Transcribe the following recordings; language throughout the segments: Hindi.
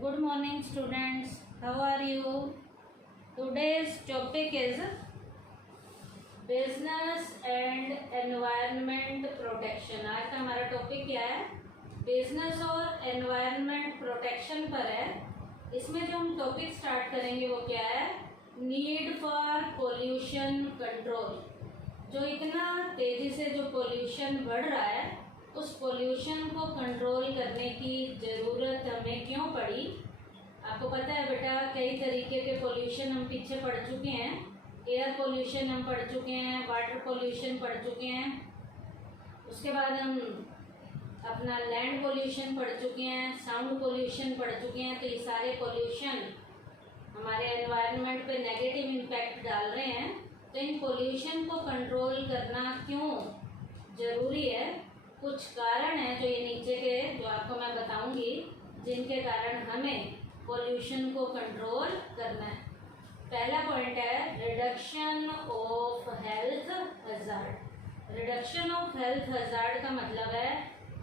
Good morning, students. How are you? Today's topic is business and environment protection. आज का हमारा टॉपिक क्या है? बिजनेस और एनवायरनमेंट प्रोटेक्शन पर है. इसमें जो हम टॉपिक स्टार्ट करेंगे वो क्या है? Need for pollution control. जो इतना तेजी से जो पोल्यूशन बढ़ रहा है, उस पोल्यूशन को कंट्रोल करने की ज़रूरत हमें क्यों पड़ी? आपको पता है बेटा, कई तरीके के पोल्यूशन हम पीछे पढ़ चुके हैं. एयर पोल्यूशन हम पढ़ चुके हैं, वाटर पोल्यूशन पढ़ चुके हैं, उसके बाद हम अपना लैंड पोल्यूशन पढ़ चुके हैं, साउंड पोल्यूशन पढ़ चुके हैं. तो ये सारे पोल्यूशन हमारे एनवायरनमेंट पे नेगेटिव इम्पैक्ट डाल रहे हैं. तो इन पोल्यूशन को कंट्रोल करना क्यों ज़रूरी है? कुछ कारण हैं जो ये नीचे के जो आपको मैं बताऊंगी, जिनके कारण हमें पोल्यूशन को कंट्रोल करना है. पहला पॉइंट है reduction of health hazard. Reduction of health hazard का मतलब है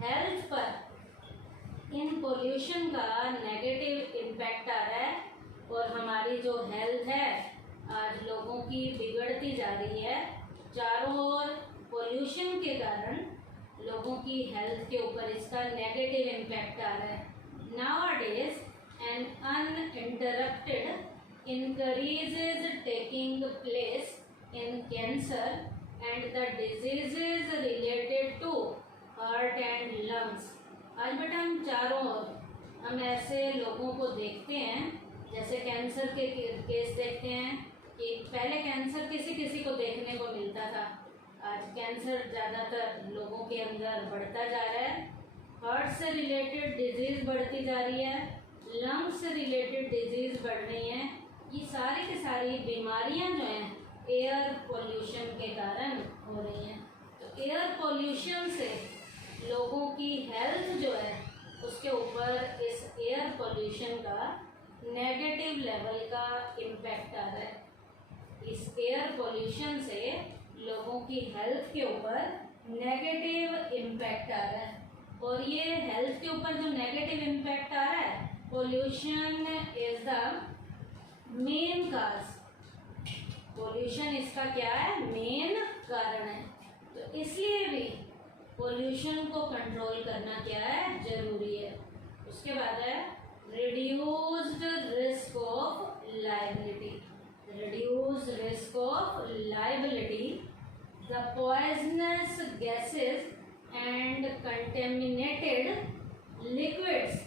हेल्थ पर इन पोल्यूशन का नेगेटिव इम्पैक्ट आ रहा है और हमारी जो हेल्थ है आज लोगों की बिगड़ती जा रही है. चारों ओर पोल्यूशन के कारण लोगों की हेल्थ के ऊपर इसका नेगेटिव इम्पैक्ट आ रहा है. Nowadays, an uninterrupted increase is taking place in cancer and the diseases related to heart and lungs. आज बेटा हम चारों ओर हम ऐसे लोगों को देखते हैं, जैसे कैंसर के केस देखते हैं कि पहले कैंसर किसी किसी को देखने को मिलता था. आज कैंसर ज़्यादातर लोगों के अंदर बढ़ता जा रहा है. हार्ट से रिलेटेड डिजीज़ बढ़ती जा रही है, लंग्स से रिलेटेड डिजीज़ बढ़ रही हैं. ये सारी की सारी बीमारियां जो हैं एयर पोल्यूशन के कारण हो रही हैं. तो एयर पोल्यूशन से लोगों की हेल्थ जो है उसके ऊपर इस एयर पोल्यूशन का नेगेटिव लेवल का इम्पैक्ट आ रहा है. इस एयर पोल्यूशन से लोगों की हेल्थ के ऊपर नेगेटिव इम्पैक्ट आ रहा है. और ये हेल्थ के ऊपर जो नेगेटिव इम्पैक्ट आ रहा है, pollution is the main cause. Pollution इसका क्या है? मेन कारण है. तो इसलिए भी पोल्यूशन को कंट्रोल करना क्या है? जरूरी है. उसके बाद है reduced risk of liability. reduce risk of liability. The poisonous gases and contaminated liquids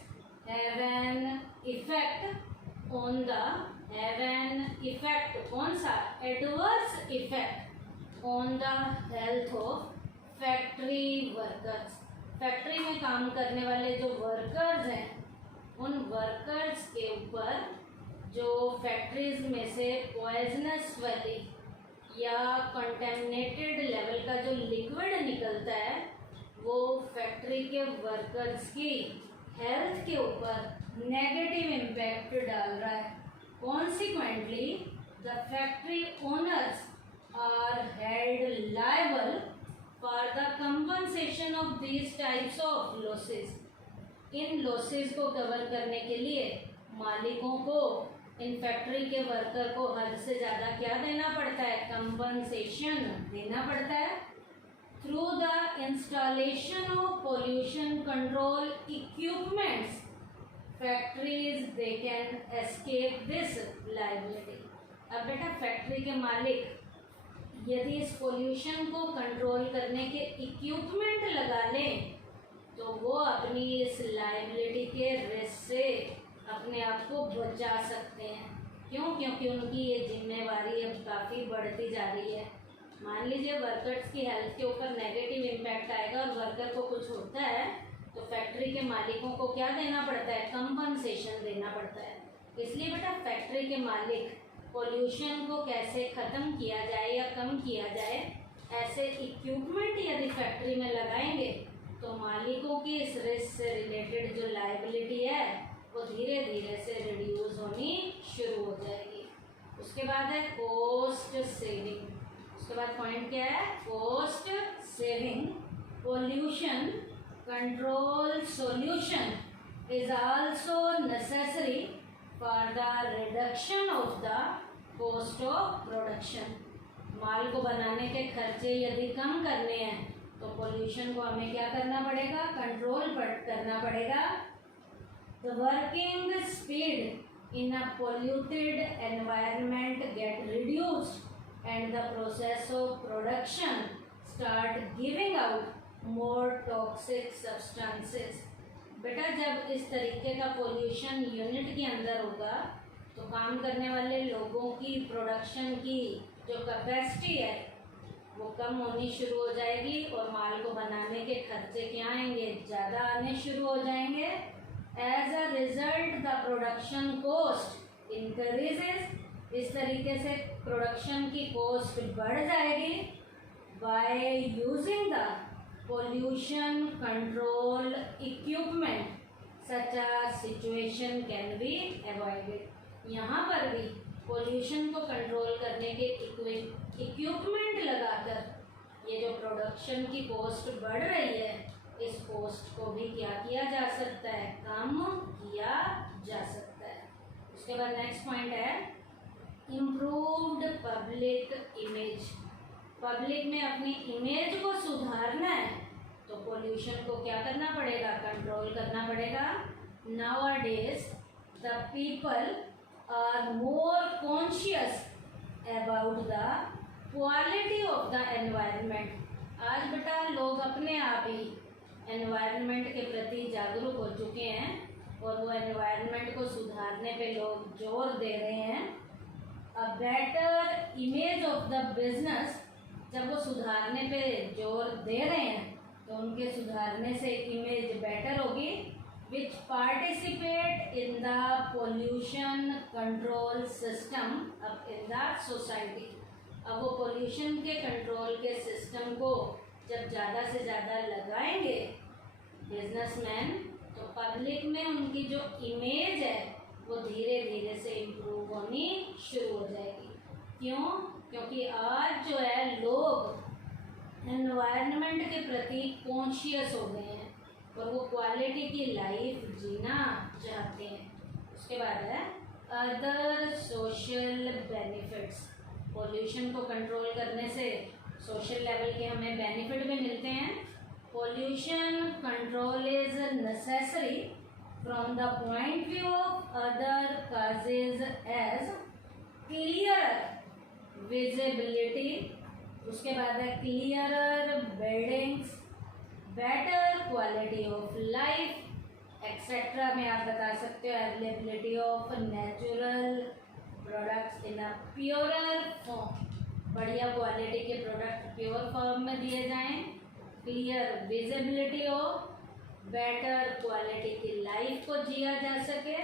have an effect on कौन सा? adverse effect on the health of factory workers. Factory में काम करने वाले जो वर्कर्स हैं, उन वर्कर्स के ऊपर जो फैक्ट्रीज में से पॉइजनस वाली या कंटेमिनेटेड लेवल का जो लिक्विड निकलता है, वो फैक्ट्री के वर्कर्स की हेल्थ के ऊपर नेगेटिव इम्पैक्ट डाल रहा है. Consequently the factory owners are held liable for the compensation of these types of losses. इन लॉसेस को कवर करने के लिए मालिकों को इन फैक्ट्री के वर्कर को हद से ज़्यादा क्या देना पड़ता है? कंपनसेशन देना पड़ता है. Through the installation of pollution control equipments factories they can escape this liability. अब बेटा फैक्ट्री के मालिक यदि इस पोल्यूशन को कंट्रोल करने के इक्विपमेंट लगा लें तो वो अपनी इस लायबिलिटी के रिस्क से अपने आप को बचा सकते हैं. क्यों? क्योंकि उनकी ये जिम्मेवारी अब काफ़ी बढ़ती जा रही है. मान लीजिए वर्कर्स की हेल्थ के ऊपर नेगेटिव इम्पैक्ट आएगा और वर्कर को कुछ होता है तो फैक्ट्री के मालिकों को क्या देना पड़ता है? कंपनसेशन देना पड़ता है. इसलिए बेटा फैक्ट्री के मालिक पोल्यूशन को कैसे ख़त्म किया जाए या कम किया जाए, ऐसे इक्विपमेंट यदि फैक्ट्री में लगाएंगे तो मालिकों की इस रिस्क से रिलेटेड जो लायबिलिटी है वो धीरे धीरे से रिड्यूस होनी शुरू हो जाएगी. उसके बाद है कॉस्ट सेविंग. उसके बाद पॉइंट क्या है? Cost saving. Pollution control solution is also necessary for the reduction of the cost of production. माल को बनाने के खर्चे यदि कम करने हैं तो पोल्यूशन को हमें क्या करना पड़ेगा, कंट्रोल करना पड़ेगा. The working speed in a polluted environment get reduced and the process of production start giving out more toxic substances. बेटा जब इस तरीके का पोल्यूशन यूनिट के अंदर होगा तो काम करने वाले लोगों की प्रोडक्शन की जो कैपेसिटी है वो कम होनी शुरू हो जाएगी और माल को बनाने के खर्चे क्या आएंगे, ज़्यादा आने शुरू हो जाएंगे. As a result the production cost increases. इस तरीके से प्रोडक्शन की कॉस्ट बढ़ जाएगी. By using the pollution control equipment such a situation can be avoided. यहाँ पर भी पोल्यूशन को कंट्रोल करने के इक्विपमेंट लगाकर ये जो प्रोडक्शन की कॉस्ट बढ़ रही है इस कॉस्ट को भी क्या किया जा सकता है, कम किया जा सकता है. उसके बाद नेक्स्ट पॉइंट है इम्प्रूव्ड पब्लिक इमेज. पब्लिक में अपनी इमेज को सुधारना है तो पोल्यूशन को क्या करना पड़ेगा, कंट्रोल करना पड़ेगा. Nowadays the people are more conscious about the quality of the environment. आज बेटा लोग अपने आप ही एनवायरनमेंट के प्रति जागरूक हो चुके हैं और वो एनवायरनमेंट को सुधारने पे लोग जोर दे रहे हैं. A better image of the business. जब वो सुधारने पे जोर दे रहे हैं तो उनके सुधारने से इमेज बेटर होगी. which participate in the pollution control system in the society. अब वो पोल्यूशन के कंट्रोल के सिस्टम को जब ज़्यादा से ज़्यादा लगाएंगे बिजनेसमैन तो पब्लिक में उनकी जो इमेज है वो धीरे धीरे से इम्प्रूव होनी शुरू हो जाएगी. क्यों? क्योंकि आज जो है लोग एनवायरनमेंट के प्रति कॉन्शियस हो गए हैं और वो क्वालिटी की लाइफ जीना चाहते हैं. उसके बाद है अदर सोशल बेनिफिट्स. पोल्यूशन को कंट्रोल करने से सोशल लेवल के हमें बेनिफिट भी मिलते हैं. Pollution control is necessary from the point view of other causes as clear visibility. उसके बाद है clearer buildings, better quality of life etcetera में आप बता सकते हो. Availability of natural products in a purer form. बढ़िया क्वालिटी के प्रोडक्ट प्योर फॉर्म में दिए जाएं. Clear visibility of better quality की लाइफ को जिया जा सके.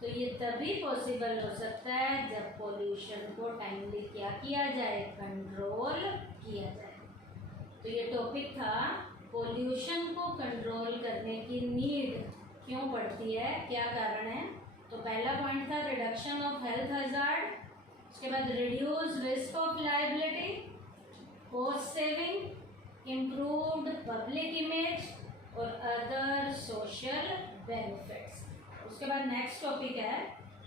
तो ये तभी पॉसिबल हो सकता है जब पोल्यूशन को टाइमली क्या किया जाए, कंट्रोल किया जाए. तो ये टॉपिक था पोल्यूशन को कंट्रोल करने की नीड क्यों पड़ती है, क्या कारण है. तो पहला पॉइंट था रिडक्शन ऑफ हेल्थ हजार्ड. उसके बाद reduce risk of liability, cost saving, improved public image और अदर सोशल बेनिफिट्स. उसके बाद नेक्स्ट टॉपिक है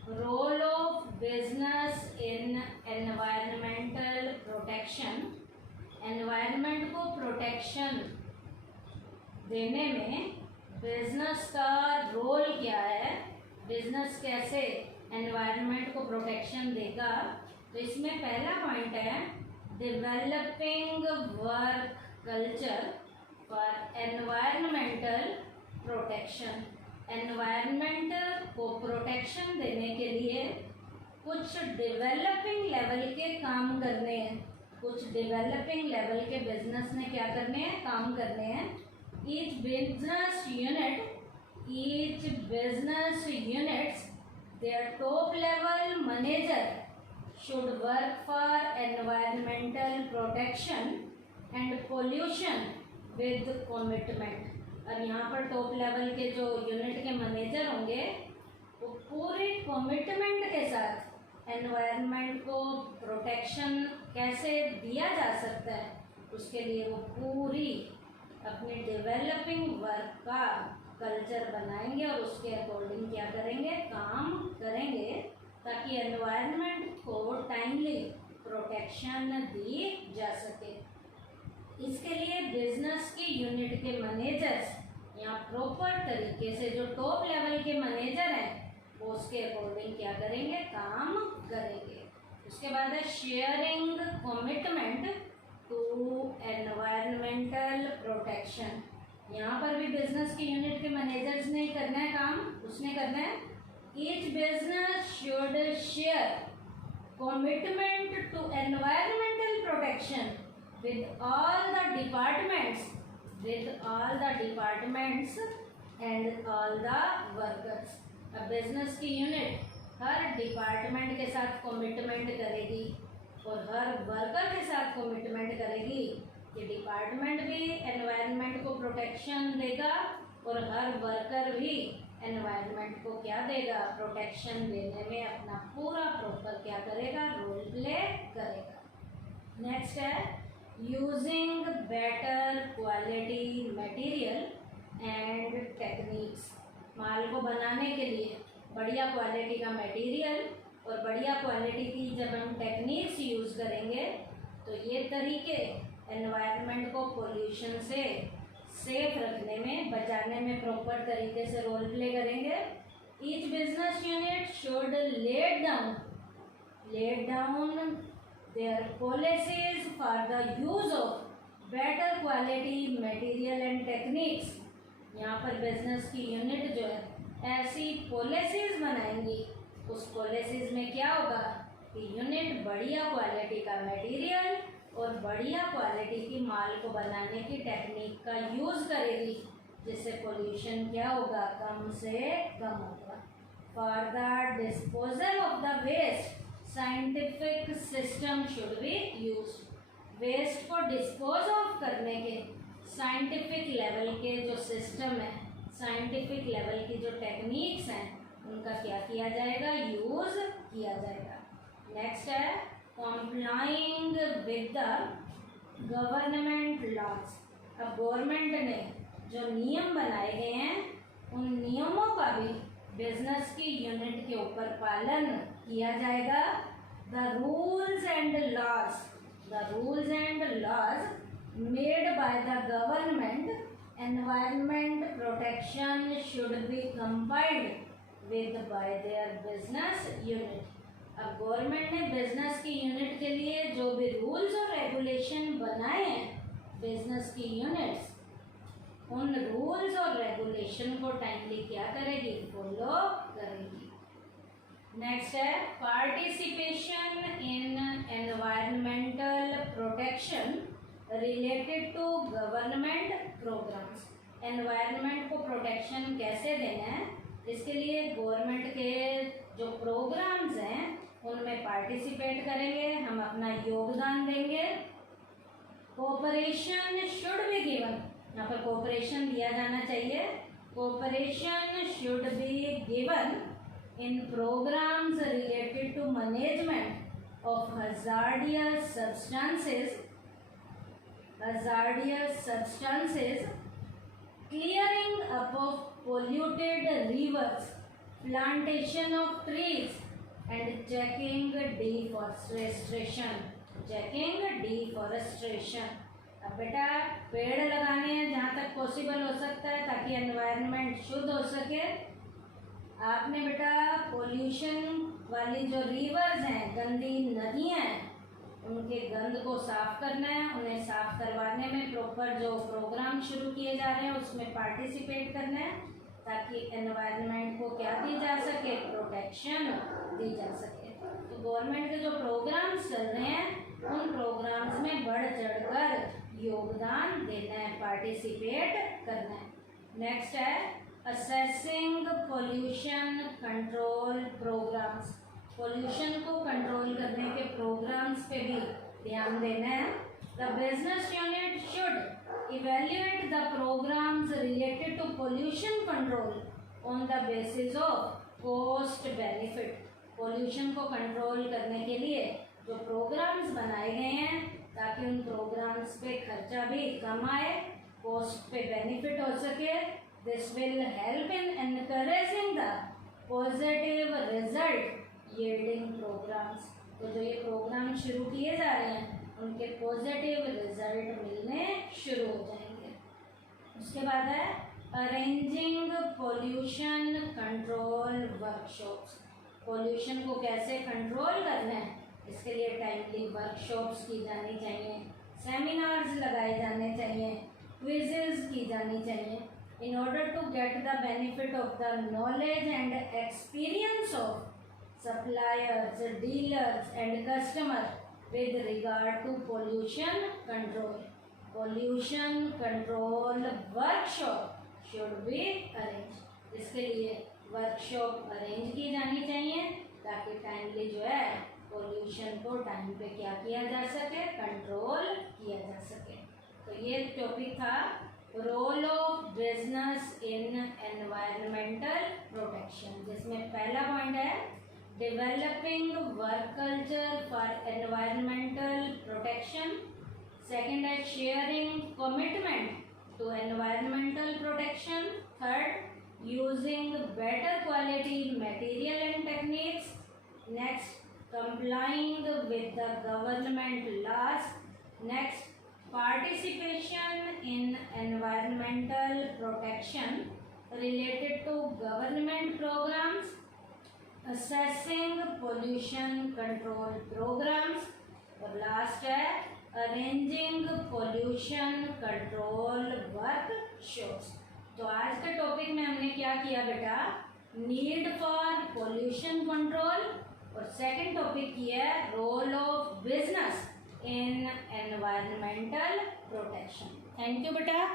role of business in environmental protection. Environment को प्रोटेक्शन देने में बिजनेस का रोल क्या है, बिजनेस कैसे एनवायरनमेंट को प्रोटेक्शन देगा. तो इसमें पहला पॉइंट है developing work culture for environmental protection. Environment को प्रोटेक्शन देने के लिए कुछ डेवलपिंग लेवल के काम करने हैं. कुछ डेवलपिंग लेवल के बिजनेस ने क्या करने हैं, काम करने हैं. Each business units, their top level manager should work for environmental protection and pollution with commitment. अब यहाँ पर टॉप लेवल के जो यूनिट के मैनेजर होंगे वो पूरी कमिटमेंट के साथ एनवायरनमेंट को प्रोटेक्शन कैसे दिया जा सकता है उसके लिए वो पूरी अपनी डेवलपिंग वर्क का कल्चर बनाएंगे और उसके अकॉर्डिंग क्या करेंगे, काम करेंगे, ताकि एनवायरनमेंट को टाइमली प्रोटेक्शन दी जा सके। इसके लिए बिजनेस की यूनिट के मैनेजर्स यहाँ प्रॉपर तरीके से, जो टॉप लेवल के मैनेजर हैं वो उसके अकॉर्डिंग क्या करेंगे, काम करेंगे। उसके बाद है sharing commitment to environmental protection. यहाँ पर भी बिजनेस की यूनिट के मैनेजर्स ने करना है काम, उसने करना है each business should share commitment to environmental protection with all the departments and all the workers। अब बिजनेस की यूनिट हर डिपार्टमेंट के साथ कमिटमेंट करेगी और हर वर्कर के साथ कमिटमेंट करेगी कि डिपार्टमेंट भी एनवायरनमेंट को प्रोटेक्शन देगा और हर वर्कर भी एनवायरनमेंट को क्या देगा, प्रोटेक्शन देने में अपना पूरा प्रॉपर क्या करेगा, रोल प्ले करेगा। नेक्स्ट है using better quality material and techniques. माल को बनाने के लिए बढ़िया क्वालिटी का मटेरियल और बढ़िया क्वालिटी की जब हम टेक्निक्स यूज़ करेंगे तो ये तरीके एनवायरनमेंट को पोल्यूशन से सेफ रखने में, बचाने में प्रॉपर तरीके से रोल प्ले करेंगे। Each business unit should let down their policies for the use of better quality material and techniques। यहाँ पर बिजनेस की यूनिट जो है ऐसी पॉलिसीज बनाएंगी, उस पॉलिसीज में क्या होगा कि यूनिट बढ़िया क्वालिटी का मटेरियल और बढ़िया क्वालिटी की माल को बनाने की टेक्निक का यूज़ करेगी, जिससे पोल्यूशन क्या होगा, कम से कम होगा। For the disposal of the waste scientific system should be used. Waste को डिस्पोज ऑफ करने के साइंटिफिक लेवल के जो सिस्टम है, साइंटिफिक लेवल की जो टेक्निक्स हैं, उनका क्या किया जाएगा, यूज़ किया जाएगा। नेक्स्ट है complying with the government laws. अब गवर्नमेंट ने जो नियम बनाए गए हैं उन नियमों का भी बिजनेस की यूनिट के ऊपर पालन किया जाएगा। The rules and laws made by the government environment protection should be compiled with by their business unit. अब गवर्नमेंट ने बिजनेस की यूनिट के लिए जो भी रूल्स और रेगुलेशन बनाए हैं बिजनेस की यूनिट्स, उन रूल्स और रेगुलेशन को टाइमली क्या करेगी, फॉलो करेगी। नेक्स्ट है participation in environmental protection related to government programmes. Environment को प्रोटेक्शन कैसे देना है, इसके लिए गवर्नमेंट के जो प्रोग्राम्स हैं उनमें पार्टिसिपेट करेंगे, हम अपना योगदान देंगे। कोऑपरेशन शुड बी गिवन, यहाँ पर कोऑपरेशन दिया जाना चाहिए। Cooperation should be given in programmes related to management of hazardous substances, clearing up of polluted rivers, plantation of trees and checking deforestation। अब बेटा पेड़ लगाने हैं जहाँ तक पॉसिबल हो सकता है ताकि एनवायरनमेंट शुद्ध हो सके। आपने बेटा पोल्यूशन वाली जो रिवर्स हैं, गंदी नदियाँ हैं, उनके गंद को साफ करना है। उन्हें साफ करवाने में प्रॉपर जो प्रोग्राम शुरू किए जा रहे हैं उसमें पार्टिसिपेट करना है ताकि एनवायरनमेंट को क्या दी जा सके, प्रोटेक्शन दी जा सके। तो गवर्नमेंट के जो प्रोग्राम्स चल रहे हैं उन प्रोग्राम्स में बढ़ चढ़कर योगदान देना है, पार्टिसिपेट करना है। नेक्स्ट है assessing pollution control programmes. Pollution को कंट्रोल करने के प्रोग्राम्स पे भी ध्यान देना है। The business unit should evaluate the programmes related to pollution control on the basis of cost benefit. Pollution को कंट्रोल करने के लिए जो प्रोग्राम्स बनाए गए हैं ताकि उन प्रोग्राम्स पे खर्चा भी कम आए, कॉस्ट पे बेनिफिट हो सके this will help in encouraging the positive result yielding programmes. तो जो ये प्रोग्राम शुरू किए जा रहे हैं उनके पॉजिटिव रिजल्ट मिलने शुरू हो जाएंगे। उसके बाद है arranging pollution control workshops. Pollution को कैसे कंट्रोल करना है इसके लिए टाइमली वर्कशॉप्स की जानी चाहिए, सेमिनार्स लगाए जाने चाहिए, क्विजेज की जानी चाहिए in order to get the benefit of the knowledge and experience of suppliers, dealers and customers with regard to pollution control. Pollution control workshop should be arranged. इसके लिए वर्कशॉप अरेंज की जानी चाहिए ताकि टाइमली जो है पोल्यूशन को टाइम पे क्या किया जा सके, कंट्रोल किया जा सके। तो ये टॉपिक था role of business in environmental protection, जिसमें पहला पॉइंट है developing work culture for environmental protection. Second है sharing commitment to environmental protection. Third using better quality material and techniques. Next complying with the government laws. Next, participation in environmental protection related to government programs, assessing pollution control programs, और लास्ट है अरेंजिंग पोल्यूशन कंट्रोल वर्कशॉप्स। तो आज के टॉपिक में हमने क्या किया बेटा, नीड फॉर पोल्यूशन कंट्रोल, और सेकंड टॉपिक की है role of business in environmental protection. Thank you बेटा।